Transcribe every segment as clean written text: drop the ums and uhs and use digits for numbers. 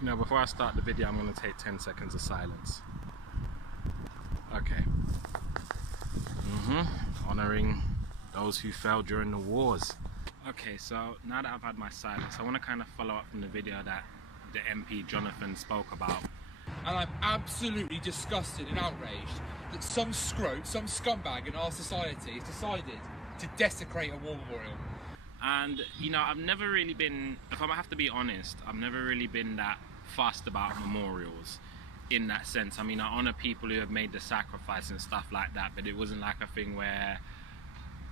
You know, before I start the video, I'm going to take 10 seconds of silence. Okay. Honoring those who fell during the wars. Okay, so now that I've had my silence, I want to kind of follow up from the video that the MP Jonathan spoke about. And I'm absolutely disgusted and outraged that some scrote, some scumbag in our society has decided to desecrate a war memorial. And, you know, I've never really been, if I have to be honest, I've never really been that fussed about memorials in that sense. I mean, I honor people who have made the sacrifice and stuff like that, but it wasn't like a thing where,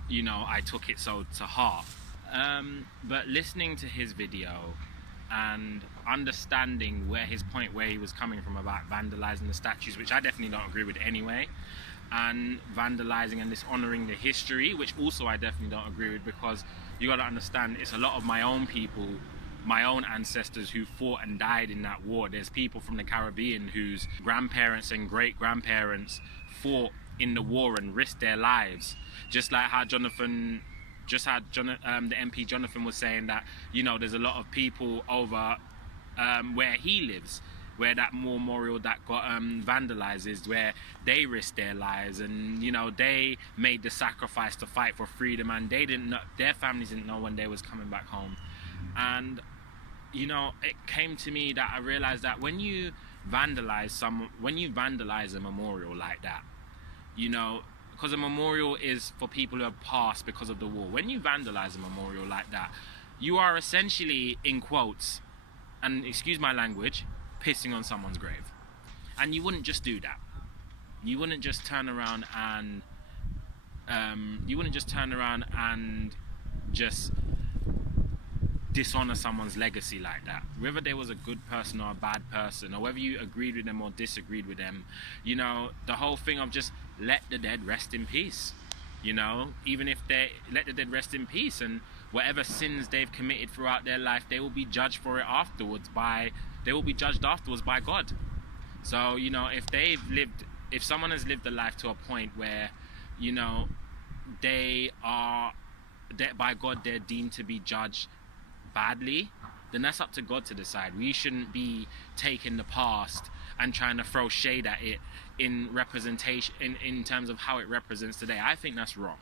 you know, I took it so to heart. But listening to his video and understanding where he was coming from about vandalizing the statues, which I definitely don't agree with anyway, and vandalizing and dishonoring the history, which also I definitely don't agree with, because you got to understand it's a lot of my own people, my own ancestors who fought and died in that war. There's people from the Caribbean whose grandparents and great-grandparents fought in the war and risked their lives, just like how the MP Jonathan was saying that, you know, there's a lot of people over where he lives, where that memorial that got vandalized is, where they risked their lives, and, you know, they made the sacrifice to fight for freedom, and they didn't know, their families didn't know when they was coming back home. And, you know, it came to me that I realized that when you vandalize a memorial like that, you know, because a memorial is for people who have passed because of the war. When you vandalize a memorial like that, you are essentially, in quotes, and excuse my language, pissing on someone's grave. And you wouldn't just do that. You wouldn't just turn around and just dishonor someone's legacy like that. Whether they was a good person or a bad person, or whether you agreed with them or disagreed with them, you know, the whole thing of just let the dead rest in peace. You know, even if they let the dead rest in peace, and whatever sins they've committed throughout their life, they will be judged for it afterwards by God. So, you know, if someone has lived a life to a point where, you know, by God they're deemed to be judged badly, then that's up to God to decide. We shouldn't be taking the past and trying to throw shade at it in representation, in terms of how it represents today. I think that's wrong.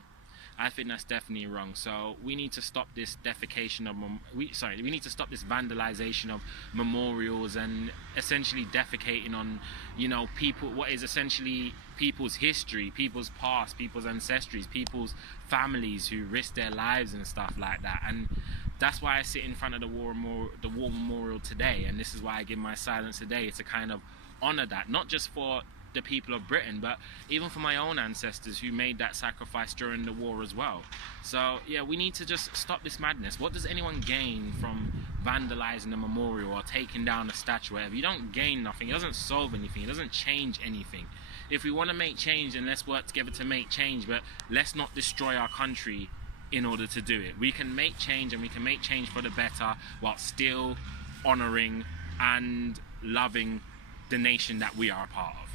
I think that's definitely wrong. So we need to stop this we need to stop this vandalization of memorials and essentially defecating on, you know, what is essentially people's history, people's past, people's ancestries, people's families who risked their lives and stuff like that. And that's why I sit in front of the war memorial today, and this is why I give my silence today, to kind of honor that, not just for the people of Britain, but even for my own ancestors who made that sacrifice during the war as well. So yeah, we need to just stop this madness. What does anyone gain from vandalizing a memorial or taking down a statue, whatever? You don't gain nothing. It doesn't solve anything. It doesn't change anything. If we want to make change, then let's work together to make change, but let's not destroy our country in order to do it. We can make change, and we can make change for the better while still honoring and loving the nation that we are a part of.